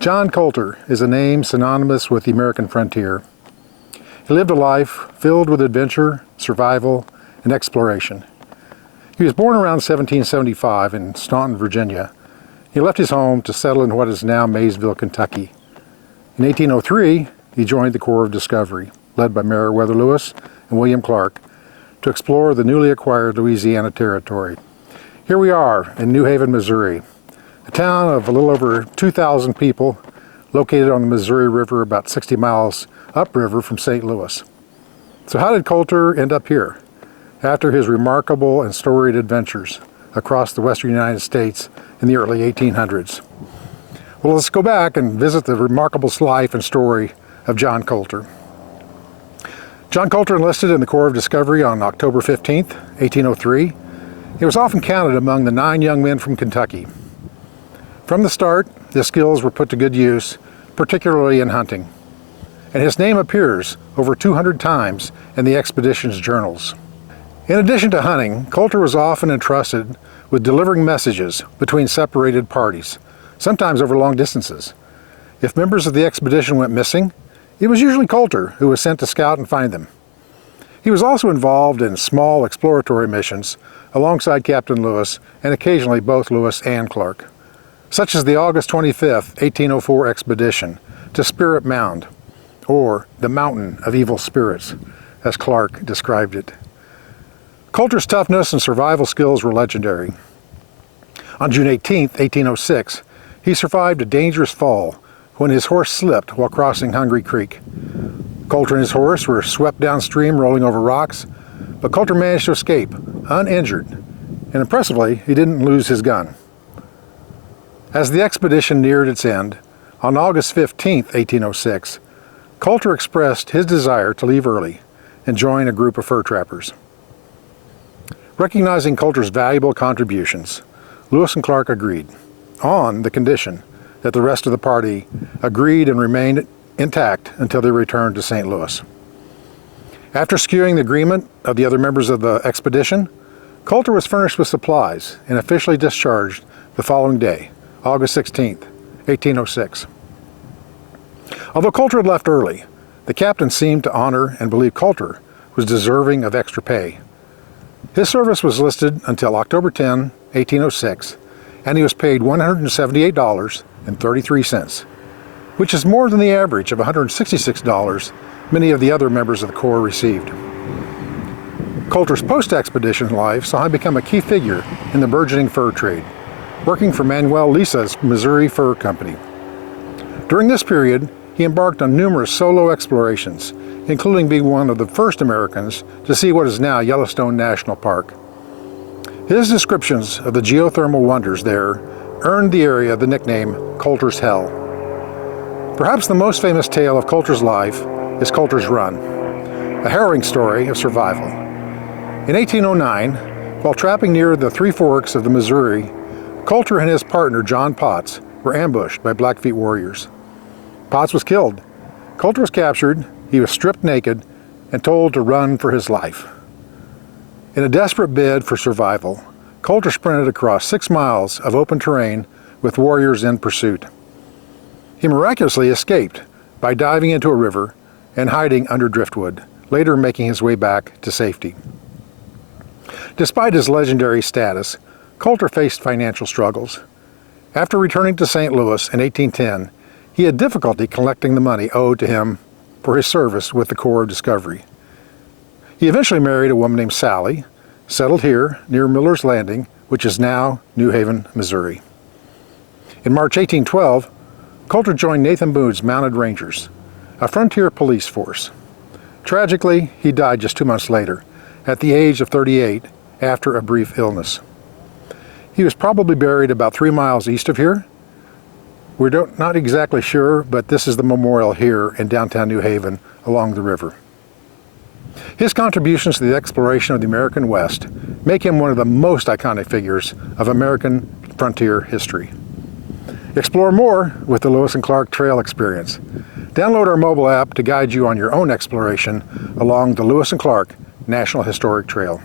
John Colter is a name synonymous with the American frontier. He lived a life filled with adventure, survival, and exploration. He was born around 1775 in Staunton, Virginia. He left his home to settle in what is now Maysville, Kentucky. In 1803, he joined the Corps of Discovery, led by Meriwether Lewis and William Clark, to explore the newly acquired Louisiana Territory. Here we are in New Haven, Missouri, a town of a little over 2,000 people located on the Missouri River about 60 miles upriver from St. Louis. So how did Colter end up here after his remarkable and storied adventures across the western United States in the early 1800s? Well, let's go back and visit the remarkable life and story of John Colter. John Colter enlisted in the Corps of Discovery on October 15, 1803. He was often counted among the 9 young men from Kentucky. From the start, his skills were put to good use, particularly in hunting, and his name appears over 200 times in the expedition's journals. In addition to hunting, Colter was often entrusted with delivering messages between separated parties, sometimes over long distances. If members of the expedition went missing, it was usually Colter who was sent to scout and find them. He was also involved in small exploratory missions alongside Captain Lewis and occasionally both Lewis and Clark, such as the August 25, 1804 expedition to Spirit Mound, or the Mountain of Evil Spirits, as Clark described it. Colter's toughness and survival skills were legendary. On June 18, 1806, he survived a dangerous fall when his horse slipped while crossing Hungry Creek. Colter and his horse were swept downstream, rolling over rocks, but Colter managed to escape uninjured, and impressively, he didn't lose his gun. As the expedition neared its end, on August 15, 1806, Colter expressed his desire to leave early and join a group of fur trappers. Recognizing Colter's valuable contributions, Lewis and Clark agreed, on the condition that the rest of the party agreed and remained intact until they returned to St. Louis. After securing the agreement of the other members of the expedition, Colter was furnished with supplies and officially discharged the following day, August 16, 1806. Although Colter had left early, the captain seemed to honor and believe Colter was deserving of extra pay. His service was listed until October 10, 1806, and he was paid $178.33, which is more than the average of $166 many of the other members of the Corps received. Colter's post-expedition life saw him become a key figure in the burgeoning fur trade, working for Manuel Lisa's Missouri Fur Company. During this period, he embarked on numerous solo explorations, including being one of the first Americans to see what is now Yellowstone National Park. His descriptions of the geothermal wonders there earned the area the nickname Colter's Hell. Perhaps the most famous tale of Colter's life is Colter's Run, a harrowing story of survival. In 1809, while trapping near the Three Forks of the Missouri, Colter and his partner John Potts were ambushed by Blackfeet warriors. Potts was killed. Colter was captured, he was stripped naked, and told to run for his life. In a desperate bid for survival, Colter sprinted across 6 miles of open terrain with warriors in pursuit. He miraculously escaped by diving into a river and hiding under driftwood, later making his way back to safety. Despite his legendary status, Colter faced financial struggles. After returning to St. Louis in 1810, he had difficulty collecting the money owed to him for his service with the Corps of Discovery. He eventually married a woman named Sally, settled here near Miller's Landing, which is now New Haven, Missouri. In March 1812, Colter joined Nathan Boone's Mounted Rangers, a frontier police force. Tragically, he died just 2 months later, at the age of 38, after a brief illness. He was probably buried about 3 miles east of here. We're not exactly sure, but this is the memorial here in downtown New Haven along the river. His contributions to the exploration of the American West make him one of the most iconic figures of American frontier history. Explore more with the Lewis and Clark Trail Experience. Download our mobile app to guide you on your own exploration along the Lewis and Clark National Historic Trail.